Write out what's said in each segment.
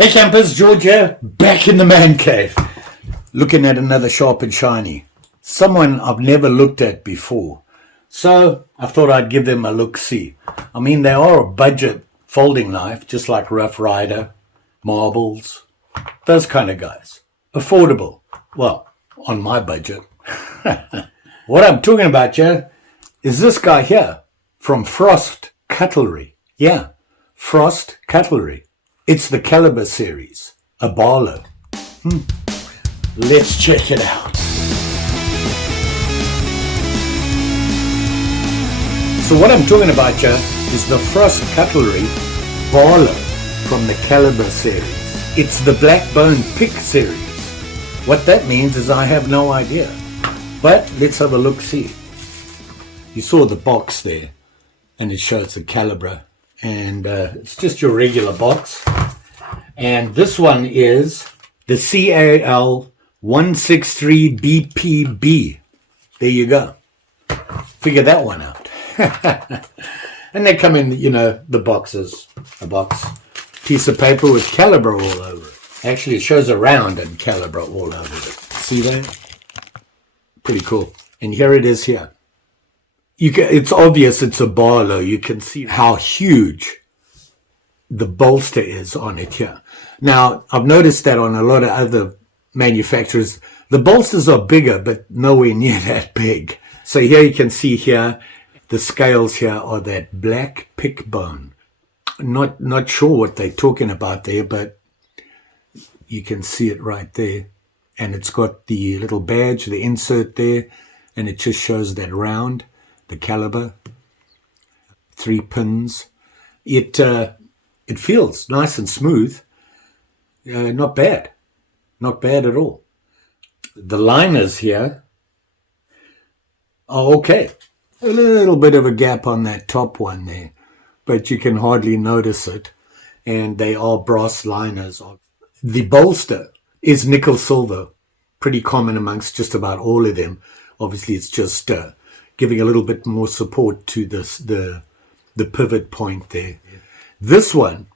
Hey campers, George here, back in the man cave, looking at another sharp and shiny. Someone I've never looked at before, so I thought I'd give them a look-see. I mean, they are a budget folding knife, just like Rough Rider, Marbles, those kind of guys. Affordable, well, on my budget. What I'm talking about here is this guy here from Frost Cutlery. Yeah, Frost Cutlery. It's the Caliber series, a Barlow. Let's check it out. So what I'm talking about here is the Frost Cutlery Barlow from the Caliber series. It's the Black Bone Pick series. What that means is I have no idea. But let's have a look-see. You saw the box there, and it shows the caliber. And it's just your regular box. And this one is the CAL 163BPB. There you go. Figure that one out. And they come in, the boxes. A box. Piece of paper with caliber all over it. Actually, it shows a round and caliber all over it. See that? Pretty cool. And here it is here. It's obvious it's a Barlow. You can see how huge the bolster is on it here. Now, I've noticed that on a lot of other manufacturers, the bolsters are bigger, but nowhere near that big. So here you can see here, the scales here are that black pick bone. Not sure what they're talking about there, but you can see it right there. And it's got the little badge, the insert there, and it just shows that round. The caliber, 3 pins. It feels nice and smooth. Not bad. Not bad at all. The liners here are okay. A little bit of a gap on that top one there, but you can hardly notice it. And they are brass liners. The bolster is nickel silver. Pretty common amongst just about all of them. Obviously, it's just giving a little bit more support to the pivot point there. This one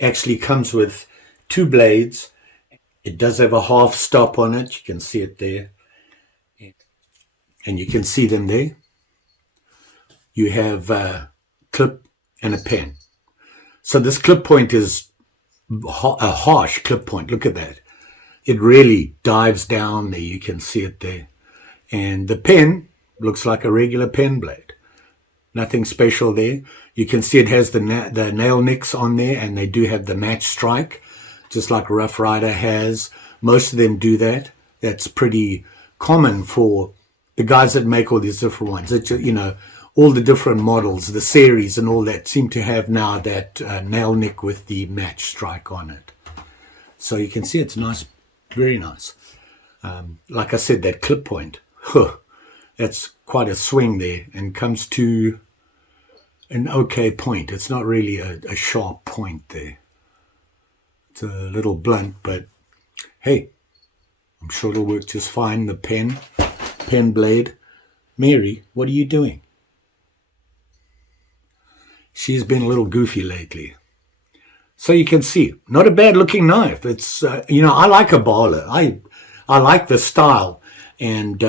actually comes with 2 blades. It does have a half stop on it. You can see it there. And you can see them there. You have a clip and a pen. So this clip point is a harsh clip point. Look at that. It really dives down there. You can see it there. And the pen looks like a regular pen blade. Nothing special there. You can see it has the nail nicks on there, and they do have the match strike, just like Rough Rider has. Most of them do that. That's pretty common for the guys that make all these different ones. It's, all the different models, the series and all that seem to have now that nail nick with the match strike on it. So you can see it's nice, very nice. Like I said, that clip point, that's quite a swing there, and comes to an okay point. It's not really a sharp point there. It's a little blunt, but hey, I'm sure it'll work just fine. The pen blade. Mary, what are you doing? She's been a little goofy lately. So you can see, not a bad looking knife. It's, I like a Barlow. I like the style, and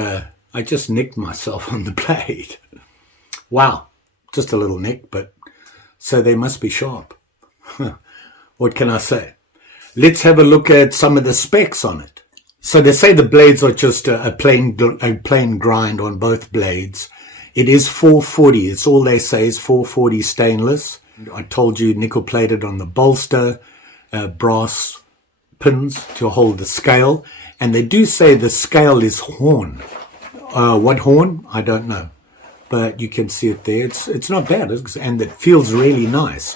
I just nicked myself on the blade. Wow, just a little nick, but so they must be sharp. What can I say? Let's have a look at some of the specs on it. So they say the blades are just a plain grind on both blades. It is 440. It's all they say is 440 stainless. I told you nickel plated on the bolster, brass pins to hold the scale. And they do say the scale is horn. What horn? I don't know. But you can see it there. It's not bad, and it feels really nice.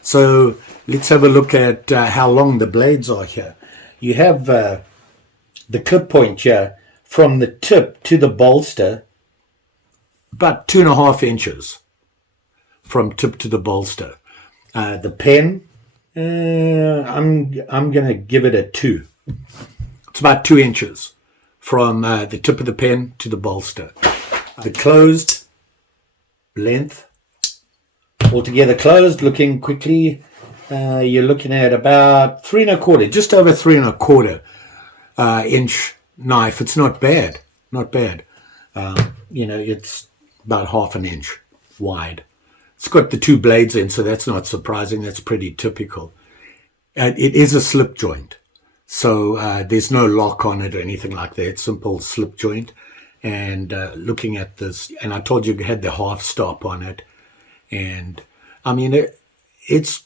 So let's have a look at how long the blades are here. You have the clip point here from the tip to the bolster, about 2.5 inches from tip to the bolster. The pen, I'm going to give it a 2. It's about 2 inches from the tip of the pen to the bolster. The closed length, altogether closed, looking quickly, You're looking at about 3¼ just over 3¼ inch knife. It's not bad, not bad. It's about ½ an inch wide. It's got the 2 blades in, so that's not surprising. That's pretty typical. It is a slip joint, so there's no lock on it or anything like that. Simple slip joint. And looking at this, and I told you it had the half stop on it, and I mean it's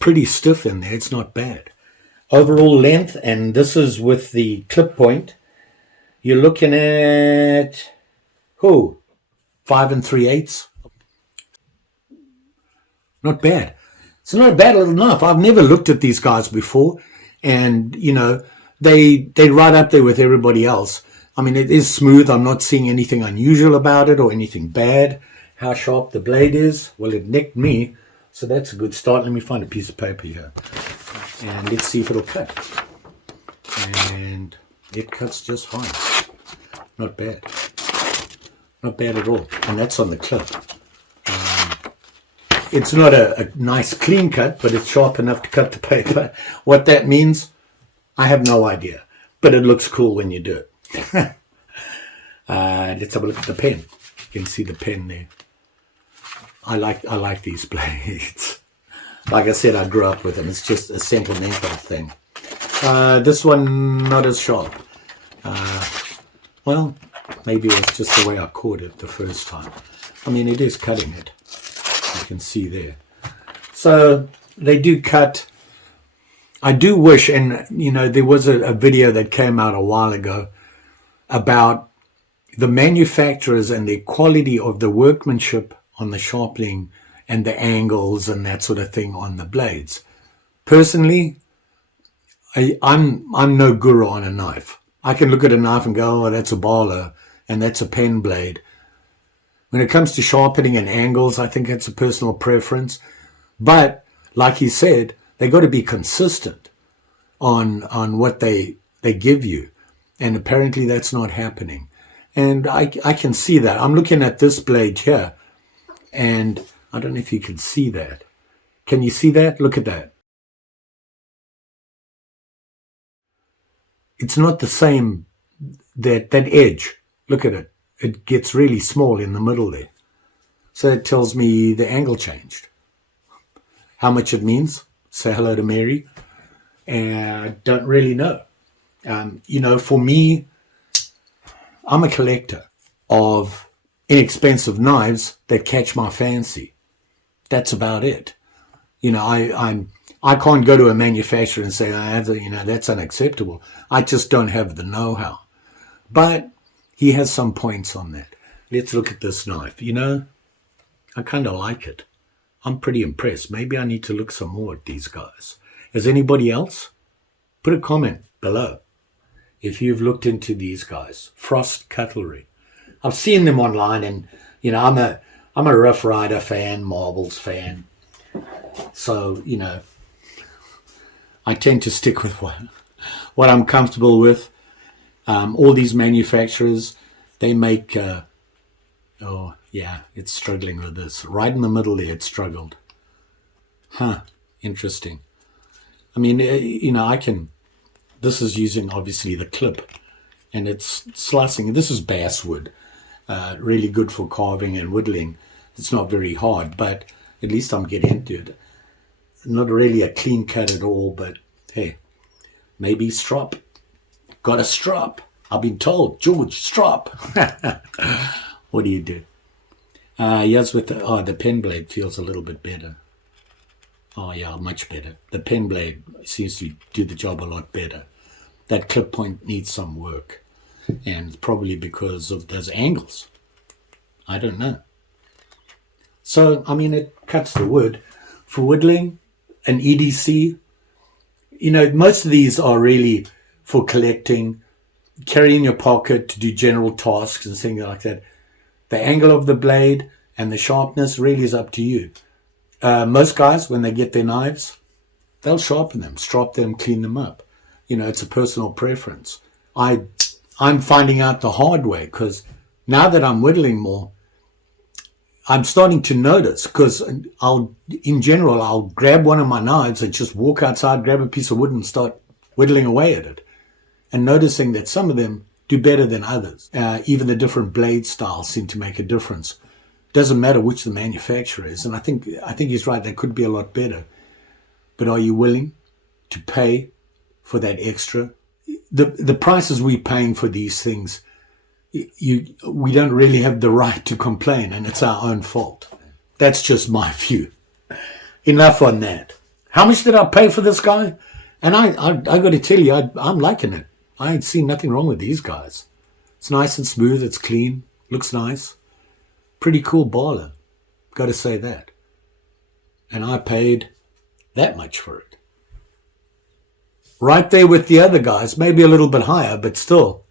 pretty stiff in there. It's not bad. Overall length, and this is with the clip point, you're looking at 5 3/8. Not bad. It's not a bad little knife. I've never looked at these guys before, and they right up there with everybody else. I mean, it is smooth. I'm not seeing anything unusual about it or anything bad. How sharp the blade is, well, it nicked me, so that's a good start. Let me find a piece of paper here, and let's see if it'll cut. And it cuts just fine. Not bad. Not bad at all. And that's on the clip. It's not a nice clean cut, but it's sharp enough to cut the paper. What that means, I have no idea. But it looks cool when you do it. Let's have a look at the pen. You can see the pen there. I like these blades. Like I said, I grew up with them. It's just a sentimental thing. This one, not as sharp. Well, maybe it was just the way I caught it the first time. I mean, it is cutting it. You can see there. So they do cut. I do wish, and there was a video that came out a while ago about the manufacturers and the quality of the workmanship on the sharpening and the angles and that sort of thing on the blades. Personally, I'm no guru on a knife. I can look at a knife and go, oh, that's a Barlow and that's a pen blade. When it comes to sharpening and angles, I think it's a personal preference. But like he said, they got to be consistent on what they give you. And apparently that's not happening. And I can see that. I'm looking at this blade here, and I don't know if you can see that. Can you see that? Look at that. It's not the same, that edge. Look at it. It gets really small in the middle there. So that tells me the angle changed. How much it means? Say hello to Mary. And I don't really know. For me, I'm a collector of inexpensive knives that catch my fancy. That's about it. I can't go to a manufacturer and say, that's unacceptable. I just don't have the know-how. But he has some points on that. Let's look at this knife. I kind of like it. I'm pretty impressed. Maybe I need to look some more at these guys. Has anybody else? Put a comment below if you've looked into these guys. Frost Cutlery. I've seen them online, and I'm a Rough Rider fan, Marbles fan. So I tend to stick with what I'm comfortable with. All these manufacturers, they make. It's struggling with this. Right in the middle there, it struggled. Interesting. I mean, I can. This is using obviously the clip, and it's slicing. This is basswood, really good for carving and whittling. It's not very hard, but at least I'm getting into it. Not really a clean cut at all, but hey, maybe strop. Got a strop. I've been told, George, strop. What do you do? Yes, with the pen blade feels a little bit better. Oh yeah, much better. The pen blade seems to do the job a lot better. That clip point needs some work, and probably because of those angles. I don't know. So, I mean, it cuts the wood. For whittling, an EDC, most of these are really for collecting, carry in your pocket to do general tasks and things like that. The angle of the blade and the sharpness really is up to you. Most guys, when they get their knives, they'll sharpen them, strop them, clean them up. It's a personal preference. I'm finding out the hard way, because now that I'm whittling more, I'm starting to notice, because in general, I'll grab one of my knives and just walk outside, grab a piece of wood and start whittling away at it. And noticing that some of them do better than others. Even the different blade styles seem to make a difference. Doesn't matter which the manufacturer is. And I think he's right. They could be a lot better. But are you willing to pay for that extra? The prices we're paying for these things, we don't really have the right to complain, and it's our own fault. That's just my view. Enough on that. How much did I pay for this guy? And I got to tell you, I'm liking it. I ain't seen nothing wrong with these guys. It's nice and smooth. It's clean. Looks nice. Pretty cool Barlow. Got to say that. And I paid that much for it. Right there with the other guys. Maybe a little bit higher, but still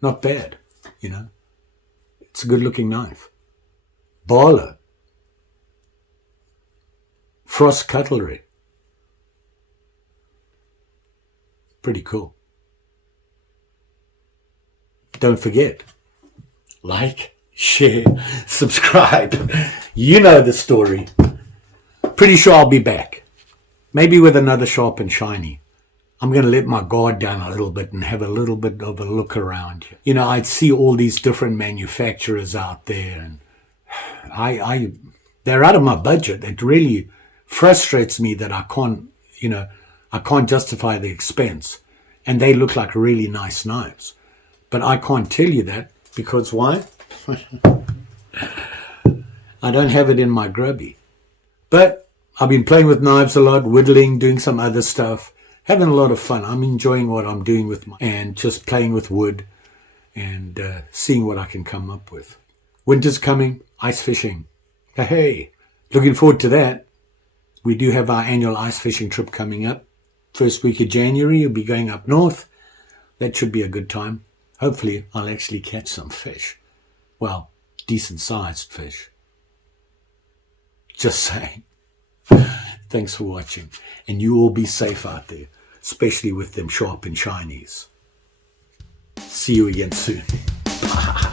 not bad, you know. It's a good looking knife. Barlow. Frost Cutlery. Pretty cool. Don't forget, like, share, subscribe. You know the story. Pretty sure I'll be back. Maybe with another sharp and shiny. I'm going to let my guard down a little bit and have a little bit of a look around. You know, I'd see all these different manufacturers out there, and they're out of my budget. It really frustrates me that I can't justify the expense. And they look like really nice knives. But I can't tell you that because why? I don't have it in my grubby. But I've been playing with knives a lot, whittling, doing some other stuff, having a lot of fun. I'm enjoying what I'm doing and just playing with wood and seeing what I can come up with. Winter's coming, ice fishing. Hey, looking forward to that. We do have our annual ice fishing trip coming up. First week of January, you'll be going up north. That should be a good time. Hopefully, I'll actually catch some fish. Well, decent-sized fish. Just saying. Thanks for watching. And you all be safe out there, especially with them sharp and shinies. See you again soon. Bye.